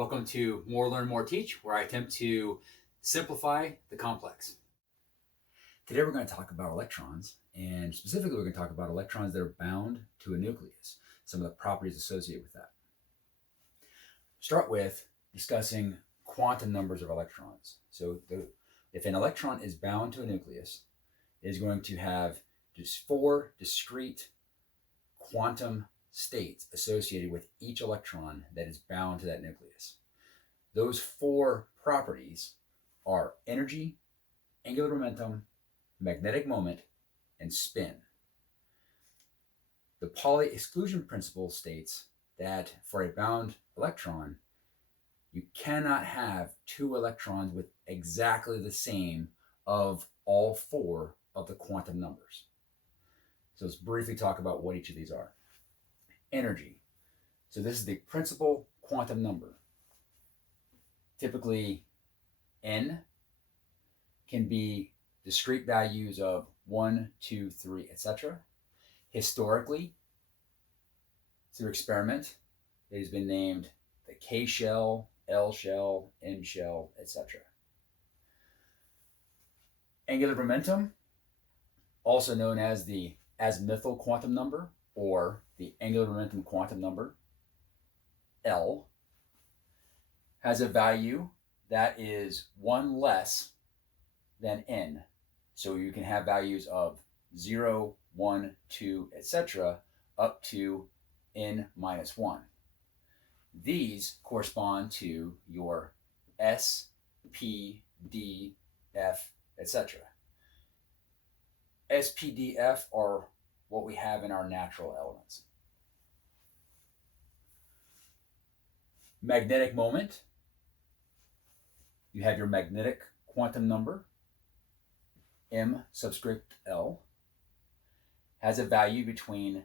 Welcome to More Learn, More Teach, where I attempt to simplify the complex. Today we're going to talk about electrons, and specifically we're going to talk about electrons that are bound to a nucleus, some of the properties associated with that. Start with discussing quantum numbers of electrons. So if an electron is bound to a nucleus, it is going to have just 4 discrete quantum states associated with each electron that is bound to that nucleus. Those 4 properties are energy, angular momentum, magnetic moment, and spin. The Pauli exclusion principle states that for a bound electron, you cannot have 2 electrons with exactly the same of all 4 of the quantum numbers. So let's briefly talk about what each of these are. Energy. So this is the principal quantum number. Typically, N can be discrete values of 1, 2, 3, etc. Historically, through experiment, it has been named the K shell, L shell, M shell, etc. Angular momentum, also known as the azimuthal quantum number, or the angular momentum quantum number, L, has a value that is 1 less than N. So you can have values of 0, 1, 2, etc. up to N minus 1. These correspond to your S, P, D, F, etc. S, P, D, F are what we have in our natural elements. Magnetic moment, you have your magnetic quantum number, M subscript L, has a value between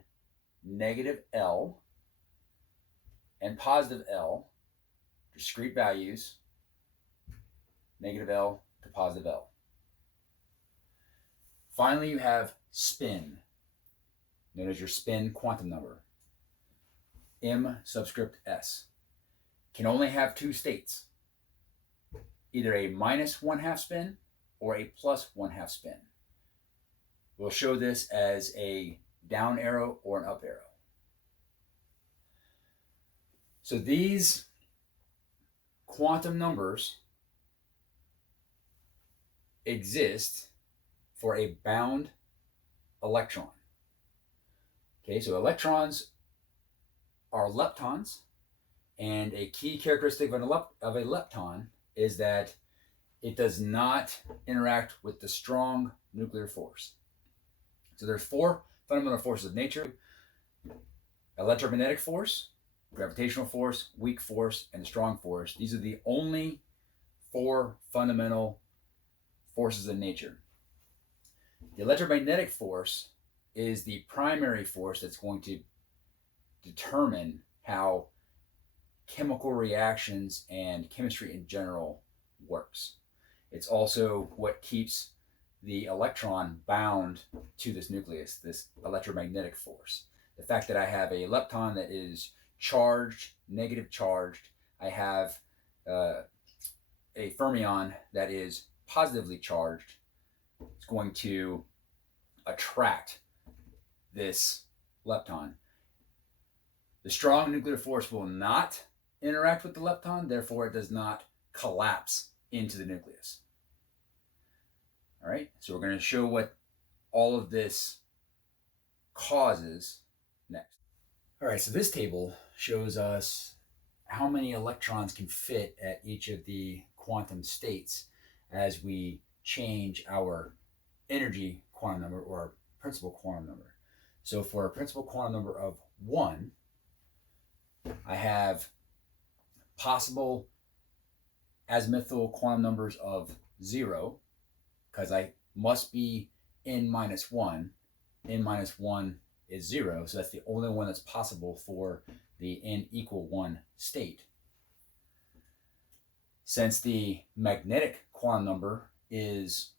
negative L and positive L, discrete values, negative L to positive L. Finally, you have spin, known as your spin quantum number, M subscript S. Can only have 2 states, either a minus 1/2 spin or a plus 1/2 spin. We'll show this as a down arrow or an up arrow. So these quantum numbers exist for a bound electron. Okay, so electrons are leptons, and a key characteristic of a lepton is that it does not interact with the strong nuclear force. So there's 4 fundamental forces of nature: electromagnetic force, gravitational force, weak force, and the strong force. These are the only 4 fundamental forces in nature. The electromagnetic force is the primary force that's going to determine how chemical reactions and chemistry in general works. It's also what keeps the electron bound to this nucleus, this electromagnetic force. The fact that I have a lepton that is charged, negative charged, I have a fermion that is positively charged, it's going to attract this lepton. The strong nuclear force will not interact with the lepton, therefore it does not collapse into the nucleus. All right, so we're going to show what all of this causes next. All right, so this table shows us how many electrons can fit at each of the quantum states as we change our energy quantum number or our principal quantum number. So for a principal quantum number of 1, I have possible azimuthal quantum numbers of 0, because I must be N minus 1. N minus 1 is 0, so that's the only one that's possible for the N equal 1 state. Since the magnetic quantum number is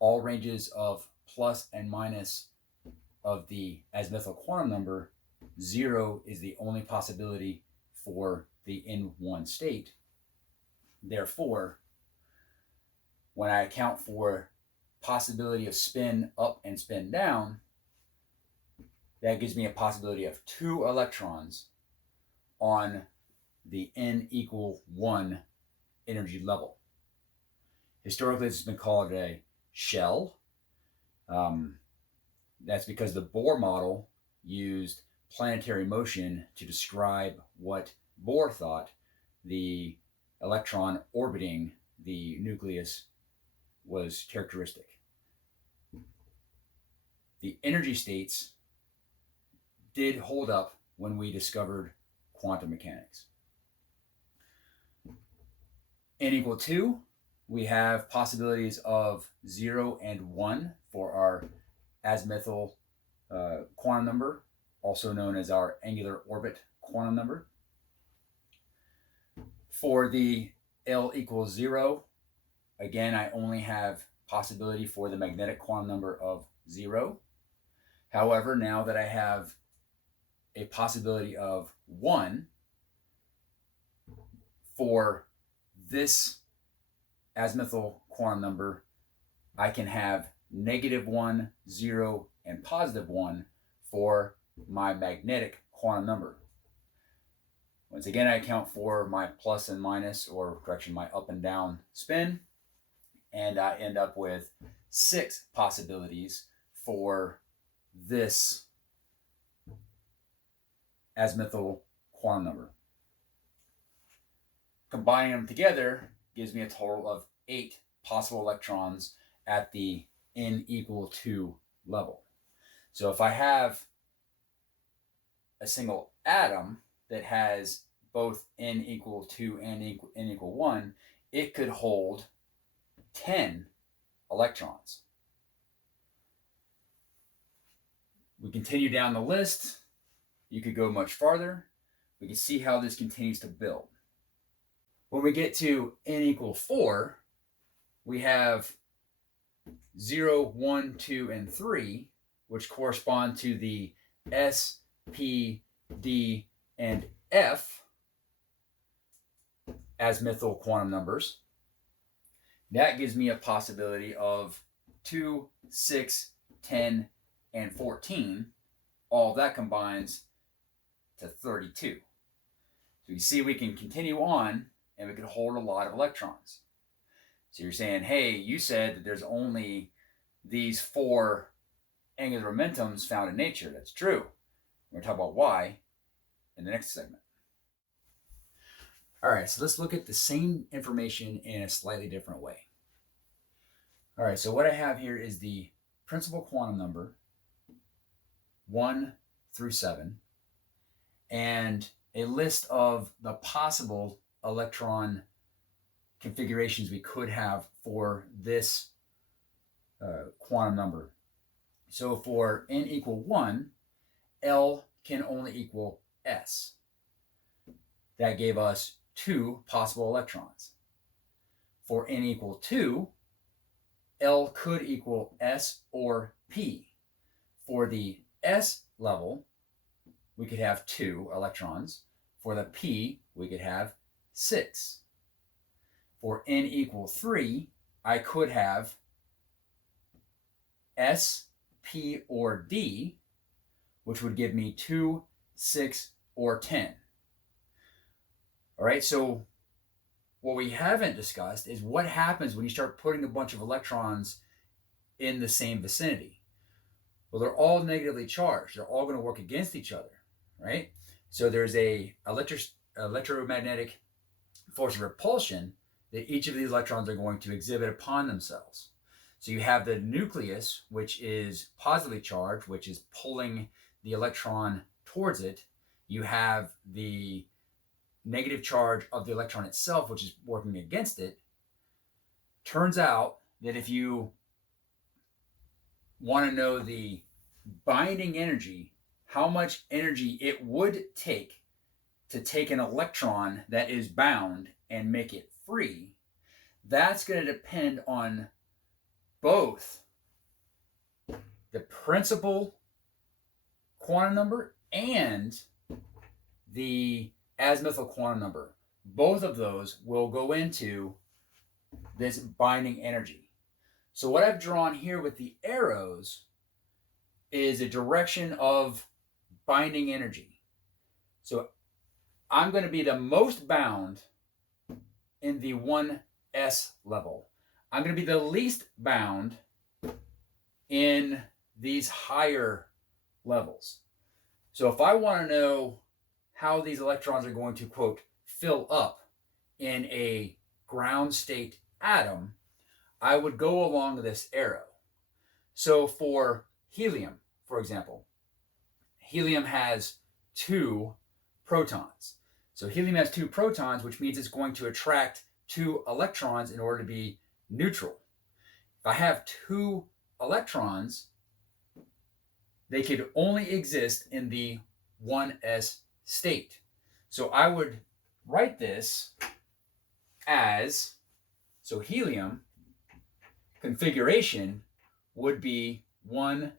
all ranges of plus and minus of the azimuthal quantum number, 0 is the only possibility for the N1 state. Therefore, when I account for possibility of spin up and spin down, that gives me a possibility of 2 electrons on the N equal 1 energy level. Historically, this has been called a shell. That's because the Bohr model used planetary motion to describe what Bohr thought the electron orbiting the nucleus was characteristic. The energy states did hold up when we discovered quantum mechanics. N equal 2, we have possibilities of 0 and 1 for our azimuthal quantum number, also known as our angular orbit quantum number. For the L equals 0, again, I only have possibility for the magnetic quantum number of 0. However, now that I have a possibility of 1 for this azimuthal quantum number, I can have -1, 0, and +1 for my magnetic quantum number. Once again, I account for my plus and minus, or correction, my up and down spin, and I end up with 6 possibilities for this azimuthal quantum number. Combining them together gives me a total of 8 possible electrons at the N equal 2 level. So if I have a single atom that has both N equal 2 and N equal 1, it could hold 10 electrons. We continue down the list. You could go much farther. We can see how this continues to build. When we get to N equal 4, we have 0, 1, 2, and 3, which correspond to the S, P, D, and F azimuthal quantum numbers. That gives me a possibility of 2, 6, 10, and 14. All of that combines to 32. So you see we can continue on and we can hold a lot of electrons. So you're saying, hey, you said that there's only these 4 angular momentums found in nature. That's true. We're going to talk about why in the next segment. All right, so let's look at the same information in a slightly different way. All right, so what I have here is the principal quantum number, 1 through 7, and a list of the possible electron configurations we could have for this quantum number. So for N equal 1, L can only equal S. That gave us 2 possible electrons. For N equal 2, L could equal S or P. For the S level, we could have 2 electrons. For the P, we could have 6. For N equal 3, I could have S, P, or D, which would give me 2, 6, or 10. All right, so what we haven't discussed is what happens when you start putting a bunch of electrons in the same vicinity. Well, they're all negatively charged. They're all going to work against each other, right? So there's a electromagnetic force of repulsion that each of these electrons are going to exhibit upon themselves. So you have the nucleus, which is positively charged, which is pulling the electron towards it. You have the negative charge of the electron itself, which is working against it. Turns out that if you want to know the binding energy, how much energy it would take to take an electron that is bound and make it free, that's going to depend on both the principal quantum number and the azimuthal quantum number. Both of those will go into this binding energy. So what I've drawn here with the arrows is a direction of binding energy. So I'm going to be the most bound in the 1s level. I'm going to be the least bound in these higher levels. So if I want to know how these electrons are going to, quote, fill up in a ground state atom, I would go along this arrow. So for helium, for example, helium has 2 protons. So helium has 2 protons, which means it's going to attract 2 electrons in order to be neutral. If I have 2 electrons, they could only exist in the 1s state. So I would write this as, so helium configuration would be 1s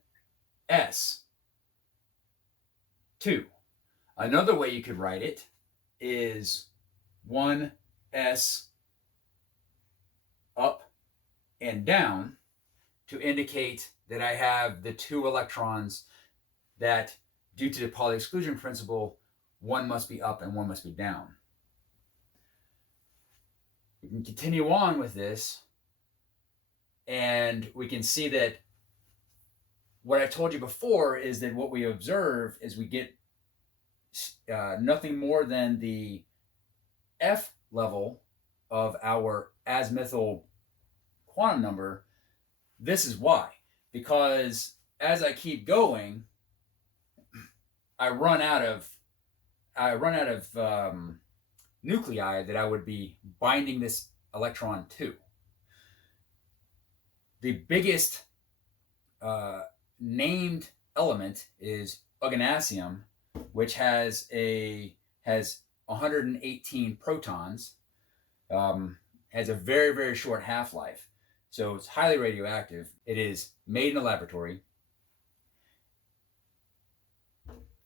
2. Another way you could write it is 1s up and down to indicate that I have the 2 electrons that, due to the Pauli exclusion principle, one must be up and one must be down. We can continue on with this, and we can see that what I told you before is that what we observe is we get nothing more than the F level of our azimuthal quantum number. This is why. Because as I keep going, I run out of nuclei that I would be binding this electron to. The biggest named element is oeganacium, which has 118 protons, has a very, very short half-life. So it's highly radioactive. It is made in a laboratory.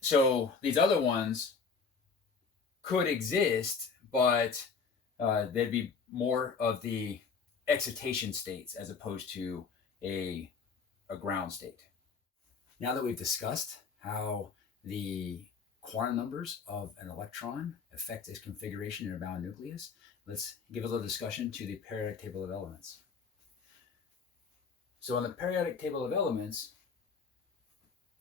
So these other ones could exist, but they'd be more of the excitation states as opposed to a ground state. Now that we've discussed how the quantum numbers of an electron affect its configuration in a bound nucleus, let's give a little discussion to the periodic table of elements. So in the periodic table of elements,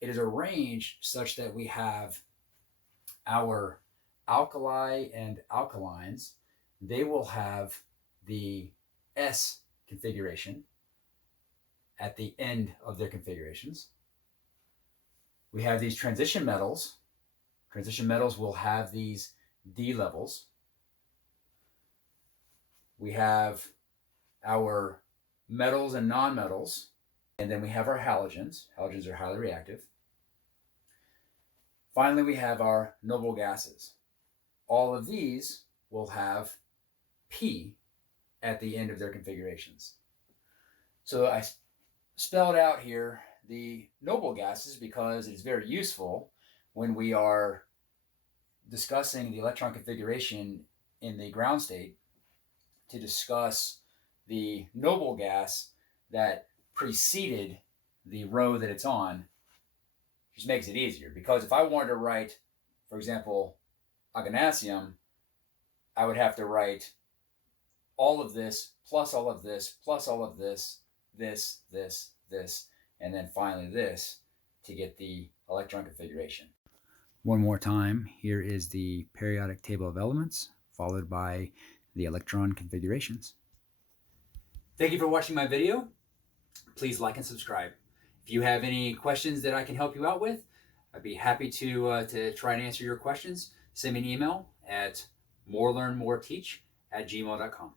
it is arranged such that we have our alkali and alkalines. They will have the S configuration at the end of their configurations. We have these transition metals. Transition metals will have these D levels. We have our metals and nonmetals, and then we have our halogens. Halogens are highly reactive. Finally, we have our noble gases. All of these will have P at the end of their configurations. So I spelled out here the noble gases because it's very useful when we are discussing the electron configuration in the ground state to discuss the noble gas that preceded the row that it's on. Just makes it easier, because if I wanted to write, for example, oeganacium, I would have to write all of this, plus all of this, plus all of this, this, and then finally this to get the electron configuration. One more time, here is the periodic table of elements, followed by the electron configurations. Thank you for watching my video. Please like and subscribe. If you have any questions that I can help you out with, I'd be happy to try and answer your questions. Send me an email at morelearnmoreteach@gmail.com.